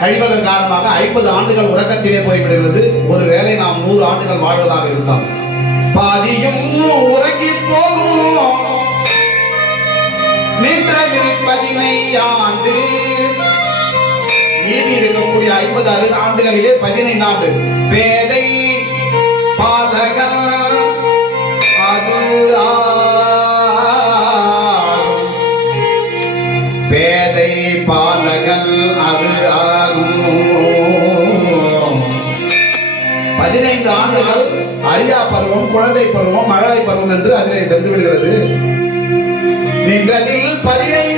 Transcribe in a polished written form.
கழிவதன் காரணமாக 50 ஆண்டுகள் உறக்கத்திலே போய்விடுகிறது. ஒருவேளை நாம் 100 ஆண்டுகள் வாழ்வதாக இருந்தால் பாதியும் உறங்கி போகும். நின்றதில் 15 ஆண்டு, மீதி இருக்கக்கூடிய 50 ஆண்டுகளிலே 15 ஆண்டு பேதை பாதகன் அது பேதை பாலகன் அது ஆகும். 15 ஆண்டுகள் அரியா பருவம், குழந்தை பருவம், மழலை பருவம் என்று அதிலே சென்று விடுகிறது. நின்றதில் 15